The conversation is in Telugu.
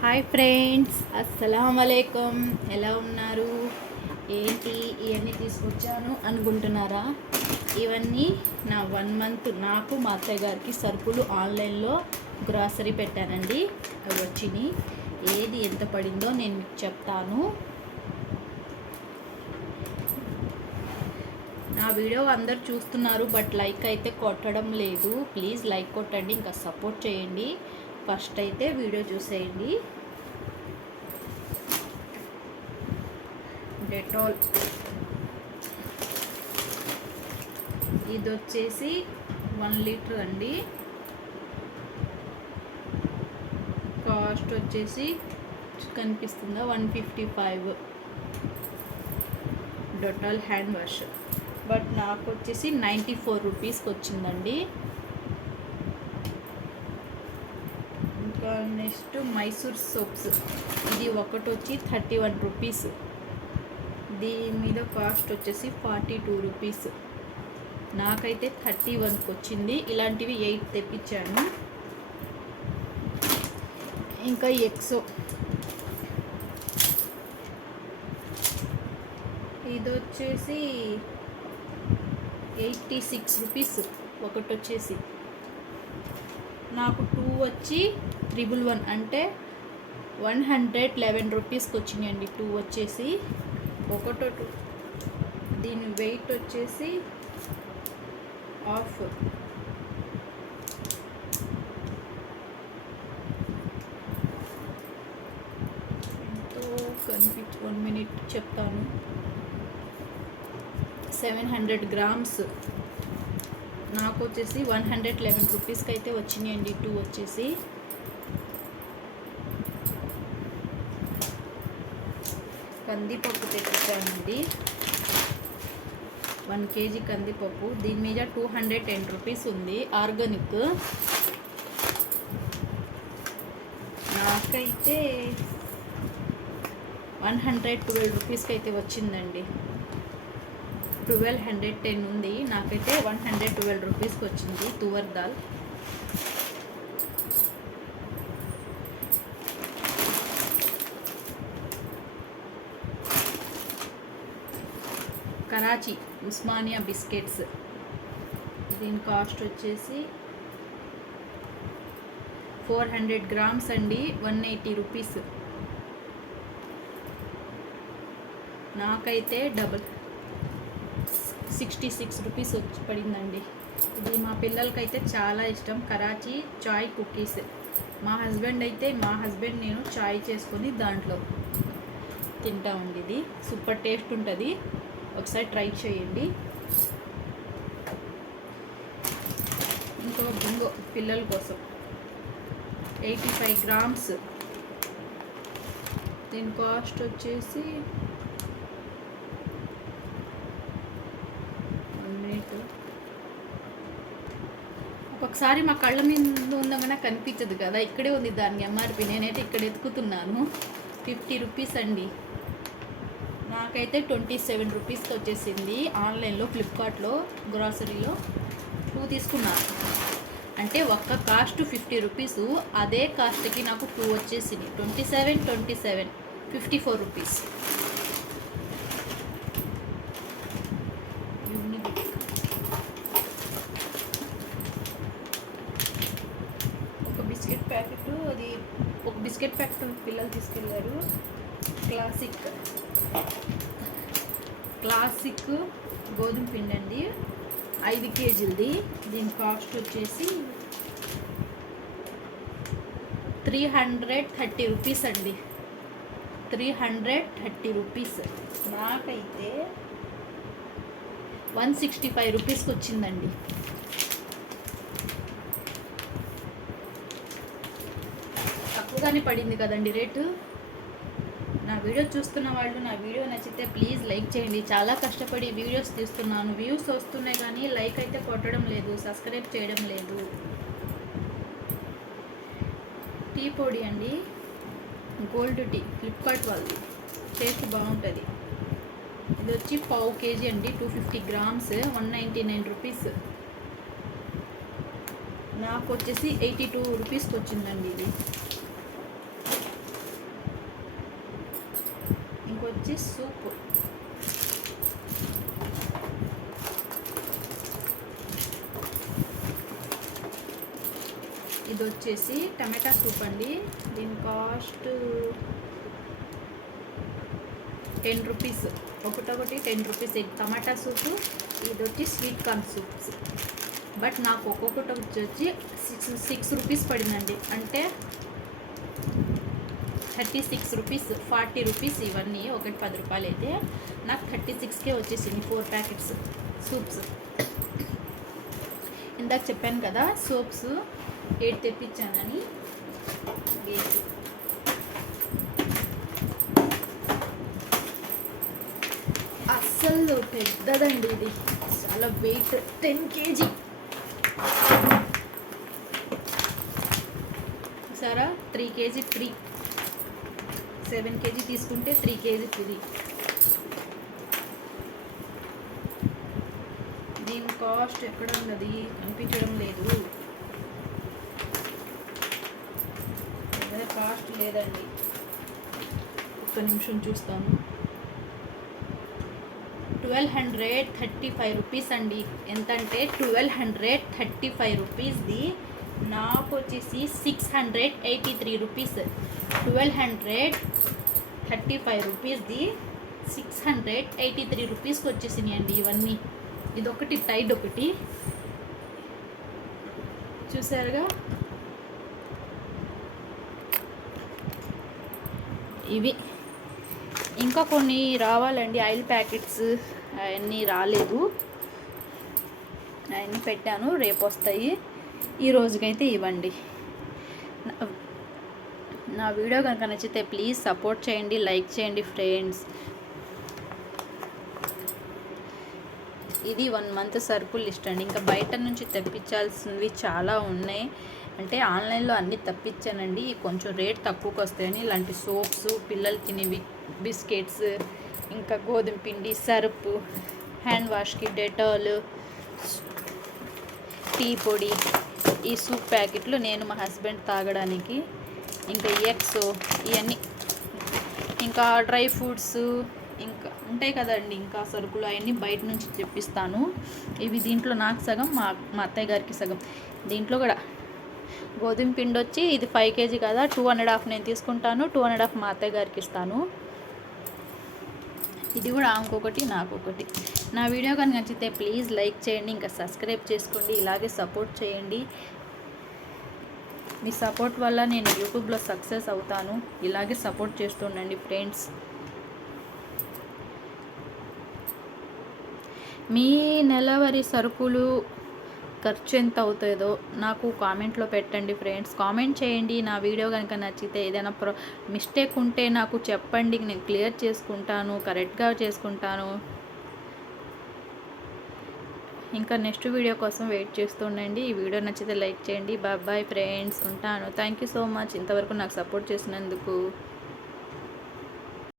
హాయ్ ఫ్రెండ్స్ అస్సలం అలైకుం ఎలా ఉన్నారు? ఏంటి? ఇవన్నీ తీసుకొచ్చాను అనుకుంటున్నారా? ఇవన్నీ నా వన్ మంత్ నాకు మా అత్తయ్య గారికి సరుకులు ఆన్లైన్లో గ్రాసరీ పెట్టానండి. అవి వచ్చినాయి. ఏది ఎంత పడిందో నేను మీకు చెప్తాను. నా వీడియో అందరు చూస్తున్నారు బట్ లైక్ అయితే కొట్టడం లేదు. ప్లీజ్ లైక్ కొట్టండి ఇంకా సపోర్ట్ చేయండి. ఫస్ట్ అయితే వీడియో చూసేయండి. డెటాల్. ఇది వచ్చేసి వన్ లీటర్ అండి. కాస్ట్ వచ్చేసి కనిపిస్తుందా? One fifty five. Dettol hand wash. But నాకు వచ్చేసి నైంటీ ఫోర్ రూపీస్కి వచ్చిందండి. ఇంకా నెక్స్ట్ మైసూర్ సోప్స్. ఇది ఒకటి వచ్చి థర్టీ వన్ రూపీస్. దీని మీద కాస్ట్ వచ్చేసి ఫార్టీ టూ రూపీస్. నాకైతే థర్టీ వన్కి వచ్చింది. ఇలాంటివి ఎయిట్ తెప్పించాను. ఇంకా ఎక్సో. ఇది వచ్చేసి ఎయిటీ సిక్స్ రూపీస్ ఒకటి వచ్చేసి నాకు టూ వచ్చి త్రిబుల్ వన్ అంటే వన్ హండ్రెడ్ లెవెన్ రూపీస్కి వచ్చినాయండి టూ వచ్చేసి. ఒకటో టూ. దీని వెయిట్ వచ్చేసి ఆఫ్ ఎంతో కనిపించి వన్ మినిట్ చెప్తాను. Seven hundred grams. నాకు వచ్చేసి వన్ హండ్రెడ్ లెవెన్ రూపీస్కి అయితే వచ్చినాయండి టూ వచ్చేసి. కందిపప్పు తెప్పించానండి వన్ కేజీ కందిపప్పు. దీని మీద టూ హండ్రెడ్ టెన్ రూపీస్ ఉంది. ఆర్గానిక్. నాకైతే వన్ హండ్రెడ్ ట్వెల్వ్ రూపీస్కి అయితే వచ్చిందండి. ట్వెల్వ్ హండ్రెడ్ టెన్ ఉంది. నాకైతే వన్ హండ్రెడ్ ట్వెల్వ్ రూపీస్కి వచ్చింది తువర్ దాల్. కరాచీ ఉస్మానియా బిస్కెట్స్. దీని కాస్ట్ వచ్చేసి ఫోర్ హండ్రెడ్ గ్రామ్స్ అండి వన్ ఎయిటీ రూపీస్. నాకైతే డబల్ సిక్స్టీ సిక్స్ రూపీస్ వచ్చి పడిందండి. ఇది మా పిల్లలకైతే చాలా ఇష్టం. కరాచీ చాయ్ కుకీస్ మా హస్బెండ్ అయితే మా హస్బెండ్ నేను చాయ్ చేసుకొని దాంట్లో తింటామండి ఇది. సూపర్ టేస్ట్ ఉంటుంది. ఒకసారి ట్రై చేయండి. ఇంకో బింగో పిల్లల కోసం. Eighty five grams. దీని కాస్ట్ వచ్చేసి వన్ మినిట్ ఒక్కొక్కసారి మా కళ్ళ మీద ఉందమన్నా కనిపించదు కదా. ఇక్కడే ఉంది దాని ఎంఆర్పి నేనైతే ఇక్కడ ఎత్తుకుతున్నాను. ఫిఫ్టీ రూపీస్ అండి. నాకైతే ట్వంటీ సెవెన్ రూపీస్కి వచ్చేసింది. ఆన్లైన్లో ఫ్లిప్కార్ట్లో గ్రాసరీలో టూ తీసుకున్నాను అంటే ఒక్క కాస్ట్ ఫిఫ్టీ రూపీస్. అదే కాస్ట్కి నాకు టూ వచ్చేసింది. Twenty seven twenty seven fifty four rupees ఒక బిస్కెట్ ప్యాకెట్ అది ఒక బిస్కెట్ ప్యాకెట్ పిల్లలు తీసుకెళ్ళారు క్లాసిక్ క్లాసిక్ గోధుమ పిండి అండి. ఐదు కేజీలది. దీని కాస్ట్ వచ్చేసి త్రీ హండ్రెడ్ థర్టీ రూపీస్ అండి. త్రీ హండ్రెడ్ థర్టీ రూపీస్ నాకైతే వన్ సిక్స్టీ ఫైవ్ రూపీస్కి వచ్చిందండి. ఎక్కువగానే పడింది కదండి రేటు. నా వీడియో చూస్తున్న వాళ్ళు నా వీడియో నచ్చితే ప్లీజ్ లైక్ చేయండి. చాలా కష్టపడి వీడియోస్ తీస్తున్నాను. వ్యూస్ వస్తున్నాయి కానీ లైక్ అయితే కొట్టడం లేదు సబ్స్క్రైబ్ చేయడం లేదు. టీ పొడి అండి. గోల్డ్ టీ ఫ్లిప్కార్ట్ వాళ్ళది. టేస్ట్ బాగుంటుంది. ఇది వచ్చి పావు కేజీ అండి two fifty grams one ninety nine rupees. నాకు వచ్చేసి ఎయిటీ టూ రూపీస్కి వచ్చిందండి ఇది. ఇంకొచ్చి సూప్ ఇది వచ్చేసి టమాటా సూప్ అండి. దీని కాస్ట్ టెన్ రూపీస్. ఒకటొకటి టెన్ రూపీస్. టమాటా సూపు ఇది వచ్చి స్వీట్ కార్న్ సూప్స్ బట్ నాకు ఒక్కొక్కటి వచ్చి సిక్స్ సిక్స్ రూపీస్ పడిందండి. అంటే thirty six rupees forty rupees ఇవన్నీ ఒకటి పది రూపాయలు అయితే నాకు థర్టీ సిక్స్కే వచ్చేసింది ఫోర్ ప్యాకెట్స్ సూప్స్. ఇందాక చెప్పాను కదా సోప్స్ ఏడు తెప్పించానని. అస్సలు పెద్దదండి ఇది. చాలా వెయిట్ టెన్ కేజీ. సారా three KG free. Seven KG తీసుకుంటే త్రీ కేజీ ఫ్రీ దీని కాస్ట్ ఎక్కడ ఉన్నది? కనిపించడం లేదు. కాస్ట్ లేదండి. ఒక్క నిమిషం చూస్తాను. Twelve hundred thirty five rupees అండి. ఎంత అంటే ట్వెల్వ్ హండ్రెడ్ థర్టీ ఫైవ్ రూపీస్ది నాకు వచ్చేసి six hundred eighty three rupees twelve hundred thirty five రూపీస్ది six hundred eighty three రూపీస్కి వచ్చేసినాయి అండి ఇవన్నీ. ఇదొకటి టైడ్ ఒకటి. చూసారుగా? ఇవి. ఇంకా కొన్ని రావాలండి ఆయిల్ ప్యాకెట్స్ అవన్నీ రాలేదు. అవన్నీ పెట్టాను రేపు వస్తాయి ఈ రోజుకైతే ఇవ్వండి. నా- వీడియో కనుక నచ్చితే ప్లీజ్ సపోర్ట్ చేయండి లైక్ చేయండి ఫ్రెండ్స్. ఇది వన్ మంత్ సరుకులు లిస్ట్ అండి. ఇంకా బయట నుంచి తెప్పించాల్సినవి చాలా ఉన్నాయి. అంటే ఆన్లైన్లో అన్నీ తప్పించానండి. కొంచెం రేట్ తక్కువకి వస్తాయని. ఇలాంటి సోప్స్ పిల్లలు తినేవి బిస్కెట్స్ ఇంకా గోధుమ పిండి సరుపు హ్యాండ్ వాష్కి డెటాల్ టీ పొడి ఈ సూప్ ప్యాకెట్లు నేను మా హస్బెండ్ తాగడానికి ఇంకా ఎగ్స్ ఇవన్నీ ఇంకా డ్రై ఫ్రూట్స్ ఇంకా ఉంటాయి కదండి ఇంకా సరుకులు అవన్నీ బయట నుంచి తెప్పిస్తాను. ఇవి దీంట్లో నాకు సగం మా మా అత్తయ్య గారికి సగం. దీంట్లో కూడా గోధుమ పిండి వచ్చి ఇది ఫైవ్ కేజీ కదా టూ హండ్రెడ్ హాఫ్ నేను తీసుకుంటాను టూ హండ్రెడ్ హాఫ్ మా అత్తయ్య గారికి ఇస్తాను. ఇది కూడా ఇంకొకటి నాకు ఒకటి నా వీడియో కనుక నచ్చితే ప్లీజ్ లైక్ చేయండి ఇంకా సబ్స్క్రైబ్ చేసుకోండి ఇలాగే సపోర్ట్ చేయండి. మీ సపోర్ట్ వల్ల నేను యూట్యూబ్లో సక్సెస్ అవుతాను. ఇలాగే సపోర్ట్ చేస్తుండండి ఫ్రెండ్స్. మీ నెలవారీ సరుకులు ఖర్చు ఎంత అవుతుందో నాకు కామెంట్లో పెట్టండి ఫ్రెండ్స్. కామెంట్ చేయండి. నా వీడియో కనుక నచ్చితే ఏదైనా ప్రో మిస్టేక్ ఉంటే నాకు చెప్పండి. నేను క్లియర్ చేసుకుంటాను. కరెక్ట్గా చేసుకుంటాను. ఇంకా నెక్స్ట్ వీడియో కోసం వెయిట్ చేస్తుండండి ఈ వీడియో నచ్చితే లైక్ చేయండి. Bye friends. ఉంటాను. Thank you so much. ఇంతవరకు నాకు సపోర్ట్ చేసినందుకు.